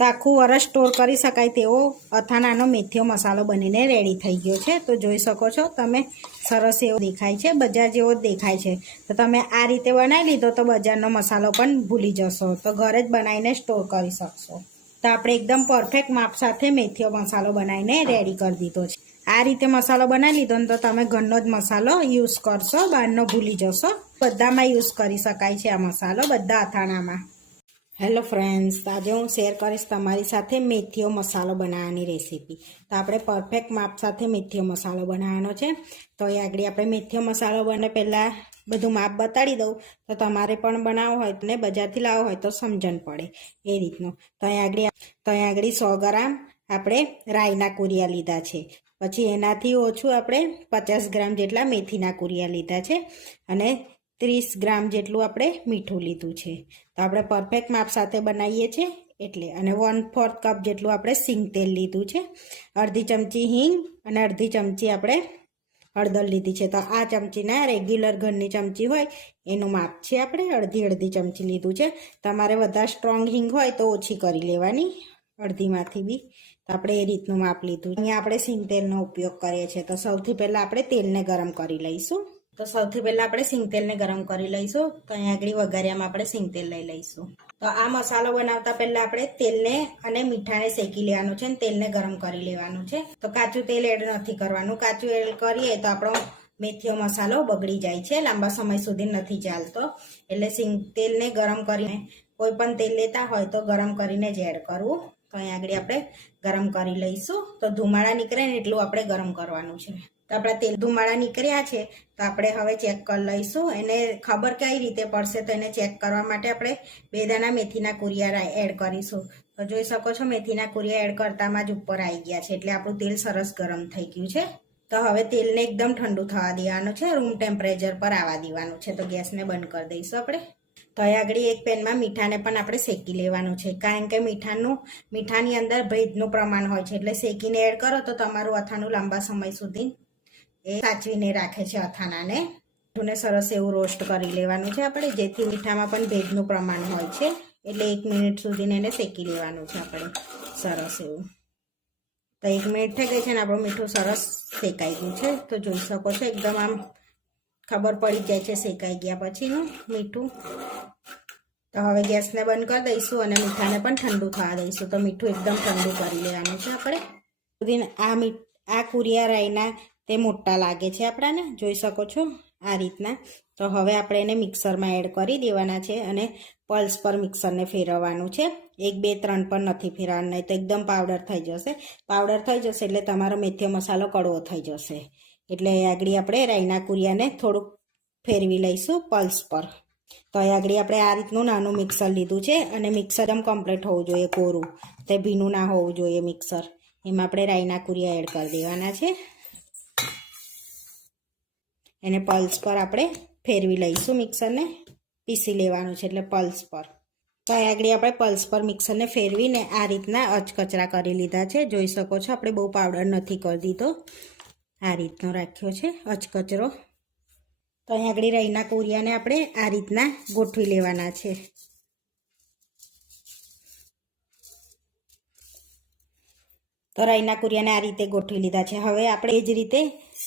તો આખું વરસ સ્ટોર કરી શકાય તેવો અથાણાનો મેથીયો મસાલો બનીને રેડી થઈ ગયો છે। તો જોઈ શકો છો તમે, સરસ એવો દેખાય છે, બજાર જેવો જ દેખાય છે। તો તમે આ રીતે બનાવી લીધો તો બજારનો મસાલો પણ ભૂલી જશો, તો ઘરે જ બનાવીને સ્ટોર કરી શકશો। તો આપણે એકદમ પરફેક્ટ માપ સાથે મેથીયો મસાલો બનાવીને રેડી કરી દીધો છે। આ રીતે મસાલો બનાવી લીધો ને તો તમે ઘરનો જ મસાલો યુઝ કરશો, બહારનો ભૂલી જશો। બધામાં યુઝ કરી શકાય છે આ મસાલો, બધા અથાણામાં। હેલો ફ્રેન્ડ્સ, આજે હું શેર કરીશ તમારી સાથે મેથીયો મસાલો બનાવવાની રેસીપી। તો આપણે પરફેક્ટ માપ સાથે મેથીયો મસાલો બનાવવાનો છે। તો એ આગળ આપણે મેથીયો મસાલો બને પહેલાં બધું માપ બતાડી દઉં, તો તમારે પણ બનાવવો હોય ને બજારથી લાવવો હોય તો સમજણ પડે એ રીતનું। તો અહીં આગળ 100 ગ્રામ આપણે રાઈના કુરિયા લીધા છે। પછી એનાથી ઓછું આપણે 50 ગ્રામ જેટલા મેથીના કુરિયા લીધા છે અને 30 ગ્રામ જેટલું આપણે મીઠું લીધું છે। તો આપણે પરફેક્ટ માપ સાથે બનાવીએ છીએ એટલે। અને 1/4 કપ જેટલું આપણે સિંગ તેલ લીધું છે, અડધી ચમચી હિંગ અને અડધી ચમચી આપણે હળદર લીધી છે। તો આ ચમચીના રેગ્યુલર ઘરની ચમચી હોય એનું માપ છે, આપણે અડધી ચમચી લીધું છે। તમારે વધારે સ્ટ્રોંગ હિંગ હોય તો ઓછી કરી લેવાની, અડધીમાંથી બી। તો આપણે એ રીતનું માપ લીધું। અહીંયા આપણે સિંગ તેલનો ઉપયોગ કરીએ છીએ। તો સૌથી પહેલાં આપણે તેલને ગરમ કરી લઈશું। તો સૌથી પહેલાં આપણે સિંગ તેલને ગરમ કરી લઈશું। તો અહીંયા આગળ વઘારિયામાં આપણે સિંગ તેલ લઈ લઈશું। તો આ મસાલો બનાવતા પહેલાં આપણે તેલને અને મીઠાને શેકી લેવાનું છે અને તેલને ગરમ કરી લેવાનું છે। તો કાચું તેલ એડ નથી કરવાનું, કાચું એડ કરીએ તો આપણો મેથીયો મસાલો બગડી જાય છે, લાંબા સમય સુધી નથી ચાલતો। એટલે સિંગ તેલને ગરમ કરીને, કોઈ પણ તેલ લેતા હોય તો ગરમ કરીને જ એડ કરવું। તો અહીં આગળ આપણે ગરમ કરી લઈશું। તો ધુમાડા નીકળે ને એટલું આપણે ગરમ કરવાનું છે। તો આપણા તેલ ધુમાડા નીકળ્યા છે તો આપણે હવે ચેક કરી લઈશું। એને ખબર કઈ રીતે પડશે, તો એને ચેક કરવા માટે આપણે 2 દાણા મેથીના કુરિયા એડ કરીશું। તો જોઈ શકો છો મેથીના કુરિયા એડ કરતામાં જ ઉપર આવી ગયા છે, એટલે આપણું તેલ સરસ ગરમ થઈ ગયું છે। તો હવે તેલને એકદમ ઠંડુ થવા દેવાનું છે, રૂમ ટેમ્પરેચર પર આવવા દેવાનું છે। તો ગેસને બંધ કરી દઈશું આપણે। તો અહીં આગળ એક પેનમાં મીઠાને પણ આપણે શેકી લેવાનું છે, કારણ કે મીઠાની અંદર ભેજનું પ્રમાણ હોય છે, એટલે શેકીને એડ કરો તો તમારું અથાણું લાંબા સમય સુધી એ સાચવીને રાખે છે અથાણાને। મીઠુંને સરસ એવું રોસ્ટ કરી લેવાનું છે આપણે, જેથી મીઠામાં પણ ભેજનું પ્રમાણ હોય છે, એટલે 1 મિનિટ સુધી એને શેકી લેવાનું છે આપણે સરસ એવું। તો 1 મિનિટ થઈ ગઈ છે ને આપણું મીઠું સરસ શેકાઈ ગયું છે। તો જોઈ શકો છો એકદમ આમ ખબર પડી જાય છે શેકાઈ ગયા પછીનું મીઠું। તો હવે ગેસને બંધ કરી દઈશું અને મીઠાને પણ ઠંડુ થવા દઈશું। તો મીઠું એકદમ ઠંડુ કરી લેવાનું છે આપણે। આ કુરિયા રાઈના તે મોટા લાગે છે આપણાને, જોઈ શકો છો આ રીતના। તો હવે આપણે એને મિક્સરમાં એડ કરી દેવાના છે અને પલ્સ પર મિક્સરને ફેરવવાનું છે। 1 2 3 પર નથી ફેરવવાનું, નહીં તો એકદમ પાવડર થઈ જશે। પાવડર થઈ જશે એટલે તમારો મેથીયો મસાલો કડવો થઈ જશે। એટલે આગળ આપણે રાઈના કુરિયાને થોડુંક ફેરવી લઈશું પલ્સ પર। તો અહીં આગળ આપણે આ રીતનું નાનું મિક્સર લીધું છે અને મિક્સર એકદમ કમ્પ્લીટ હોવું જોઈએ, કોરું, તે ભીનું ના હોવું જોઈએ મિક્સર। એમાં આપણે રાઈના કુરિયા એડ કરી દેવાના છે, એને પલ્સ પર આપણે ફેરવી લઈશું, મિક્સરને પીસી લેવાનું છે એટલે પલ્સ પર। તો અહીં આગળ આપણે પલ્સ પર મિક્સરને ફેરવીને આ રીતના અચકચરા કરી લીધા છે, જોઈ શકો છો। આપણે બહુ પાવડર નથી કરી દીધો, આ રીતનો રાખ્યો છે અચકચરો। તો અહીં આગળ રાઈના કુરિયાને આપણે આ રીતના ગોઠવી લેવાના છે। તો રાઈના કુરિયાને આ રીતે ગોઠવી લીધા છે। હવે આપણે એ જ રીતે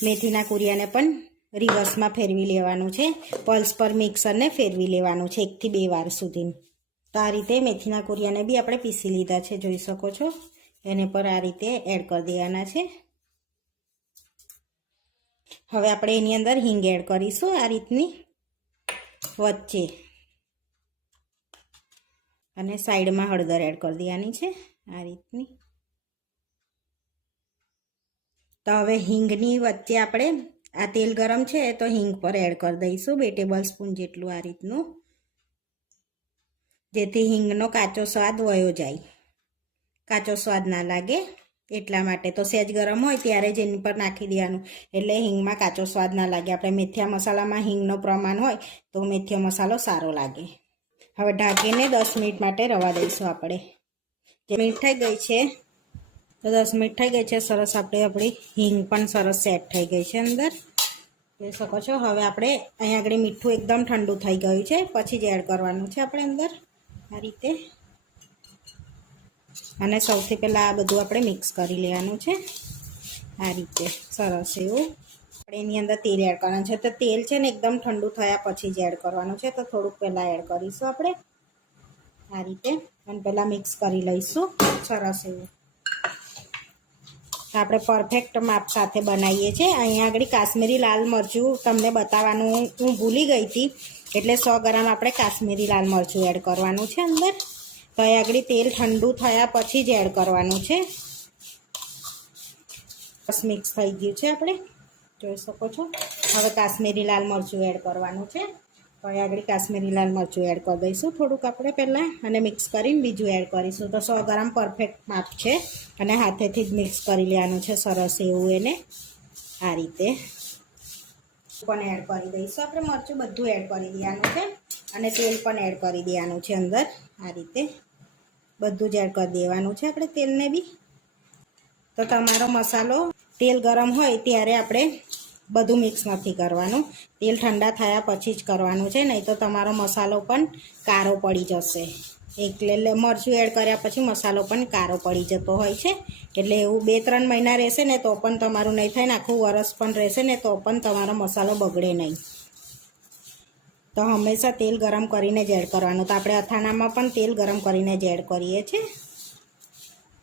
મેથીના કુરિયાને પણ રિવર્સમાં ફેરવી લેવાનું છે, પલ્સ પર મિક્સરને ફેરવી લેવાનું છે 1 થી 2 વાર સુધી। તો આ રીતે મેથીના કુરિયાને બી આપણે પીસી લીધા છે, જોઈ શકો છો। એને પર આ રીતે એડ કરી દેવાના છે। હવે આપણે એની અંદર હિંગ એડ કરીશું આ રીતની વચ્ચે, અને સાઈડમાં હળદર એડ કરી દેવાની છે આ રીતની। તો હવે હિંગની વચ્ચે આપણે આ તેલ ગરમ છે તો હિંગ પર એડ કરી દઈશું 2 ટેબલ સ્પૂન જેટલું આ રીતનું, જેથી હિંગનો કાચો સ્વાદ વયો જાય, કાચો સ્વાદ ના લાગે એટલા માટે। તો સહેજ ગરમ હોય ત્યારે જ એની પર નાખી દેવાનું, એટલે હિંગમાં કાચો સ્વાદ ના લાગે। આપણે મેથીયા મસાલામાં હિંગનું પ્રમાણ હોય તો મેથીયો મસાલો સારો લાગે। હવે ઢાંકીને 10 મિનિટ માટે રવા દઈશું આપણે। જે મિનિટ થઈ ગઈ છે, તો 10 મિનિટ થઈ ગઈ છે સરસ। આપણી હિંગ પણ સરસ સેટ થઈ ગઈ છે અંદર, જોઈ શકો છો। હવે આપણે અહીંયા આગળ મીઠું એકદમ ઠંડુ થઈ ગયું છે, પછી જ એડ કરવાનું છે આપણે અંદર આ રીતે। અને સૌથી પહેલાં આ બધું આપણે મિક્સ કરી લેવાનું છે આ રીતે સરસ એવું. આપણે એની અંદર તેલ એડ કરવાનું છે, તો તેલ છે ને એકદમ ઠંડુ થયા પછી જ એડ કરવાનું છે, તો થોડુંક પહેલાં એડ કરીશું આપણે આ રીતે અને પહેલાં મિક્સ કરી લઈશું સરસ એવું. આપણે પરફેક્ટ માપ સાથે બનાવીએ છીએ. અહીંયા આગળ કાશ્મીરી લાલ મરચું તમને બતાવવાનું હું ભૂલી ગઈ હતી, એટલે 100 ગ્રામ આપણે કાશ્મીરી લાલ મરચું એડ કરવાનું છે અંદર. તો અહીં આગળ તેલ ઠંડુ થયા પછી જ એડ કરવાનું છે. બસ મિક્સ થઈ ગયું છે, આપણે જોઈ શકો છો. હવે કાશ્મીરી લાલ મરચું એડ કરવાનું છે, તો અહીં આગળ કાશ્મીરી લાલ મરચું એડ કરી દઈશું થોડુંક આપણે પહેલાં, અને મિક્સ કરીને બીજું એડ કરીશું. તો 100 ગ્રામ પરફેક્ટ માપ છે, અને હાથેથી જ મિક્સ કરી લેવાનું છે સરસ એવું એને આ રીતે. પણ એડ કરી દઈશું આપણે મરચું બધું એડ કરી દેવાનું છે, અને તેલ પણ એડ કરી દેવાનું છે અંદર આ રીતે બધું જ એડ કરી દેવાનું છે આપણે તેલને બી. તો તમારો મસાલો તેલ ગરમ હોય ત્યારે આપણે બધું મિક્સ નથી કરવાનું, તેલ ઠંડા થયા પછી જ કરવાનું છે, નહીં તો તમારો મસાલો પણ કારો પડી જશે. એટલે મરચું એડ કર્યા પછી મસાલો પણ કારો પડી જતો હોય છે, એટલે એવું 2-3 મહિના રહેશે ને તો પણ તમારું નહીં થાય ને આખું વરસ પણ રહેશે ને તો પણ તમારો મસાલો બગડે નહીં. તો હંમેશા તેલ ગરમ કરીને જ એડ કરવાનું. તો આપણે અથાણામાં પણ તેલ ગરમ કરીને જ એડ કરીએ છીએ.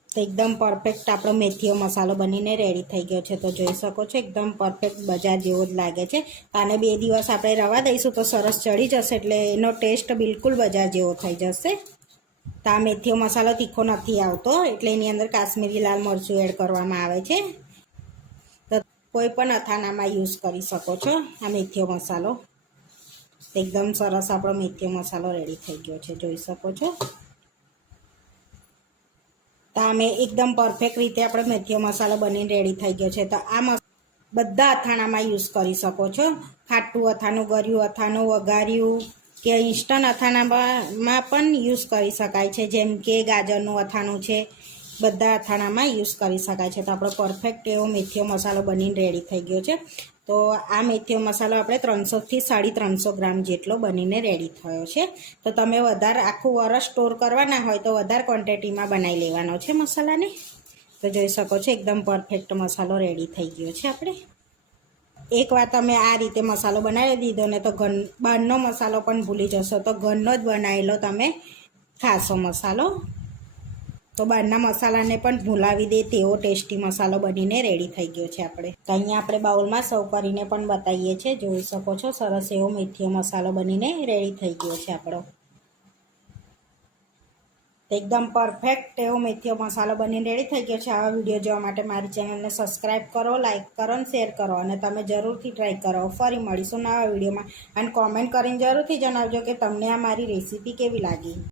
તો એકદમ પરફેક્ટ આપણો મેથીઓ મસાલો બનીને રેડી થઈ ગયો છે. તો જોઈ શકો છો એકદમ પરફેક્ટ બજાર જેવો જ લાગે છે. આને 2 દિવસ આપણે રવા દઈશું તો સરસ ચડી જશે, એટલે એનો ટેસ્ટ બિલકુલ બજાર જેવો થઈ જશે. તો આ મેથીઓ મસાલો તીખો નથી આવતો, એટલે એની અંદર કાશ્મીરી લાલ મરચું એડ કરવામાં આવે છે. તો કોઈ પણ અથાણામાં યુઝ કરી શકો છો આ મેથીઓ મસાલો. એકદમ સરસ આપણો મેથીઓ મસાલો રેડી થઈ ગયો છે, જોઈ શકો છો. તો અમે એકદમ પરફેક્ટ રીતે આપણો મેથીઓ મસાલો બનીને રેડી થઈ ગયો છે. તો આ બધા અથાણામાં યુઝ કરી શકો છો. ખાટું અથાણું, ગળ્યું અથાણું, વઘાર્યું કે ઇન્સ્ટન્ટ અથાણામાં પણ યુઝ કરી શકાય છે, જેમ કે ગાજરનું અથાણું છે, બધા અથાણામાં યુઝ કરી શકાય છે. તો આપણો પરફેક્ટ એવો મેથીઓ મસાલો બનીને રેડી થઈ ગયો છે. તો આ મેથીઓ મસાલો આપણે 300 થી 350 ગ્રામ જેટલો બનીને રેડી થયો છે. તો તમે વધારે આખું વરસ સ્ટોર કરવાના હોય તો વધારે ક્વોન્ટિટીમાં બનાવી લેવાનો છે મસાલાને. તો જોઈ શકો છો એકદમ પરફેક્ટ મસાલો રેડી થઈ ગયો છે આપણે. એકવાર તમે આ રીતે મસાલો બનાવી દીધો ને તો બહારનો મસાલો પણ ભૂલી જશો. તો ઘરનો જ બનાવેલો તમે ખાશો મસાલો. તો બહારના મસાલાને પણ ભૂલાવી દે તેવો ટેસ્ટી મસાલો બનીને રેડી થઈ ગયો છે આપણે. તો અહીંયા આપણે બાઉલમાં સર્વ કરીને પણ બતાવીએ છીએ, જોઈ શકો છો સરસ એવો મેથીઓ મસાલો બનીને રેડી થઈ ગયો છે આપણો. એકદમ પરફેક્ટ એવો મેથીઓ મસાલો બનીને રેડી થઈ ગયો છે. આવા વિડીયો જોવા માટે મારી ચેનલને સબસ્ક્રાઈબ કરો, લાઇક કરો અને શેર કરો, અને તમે જરૂરથી ટ્રાય કરો. ફરી મળીશું નવા વિડીયોમાં, અને કોમેન્ટ કરીને જરૂરથી જણાવજો કે તમને આ મારી રેસીપી કેવી લાગી.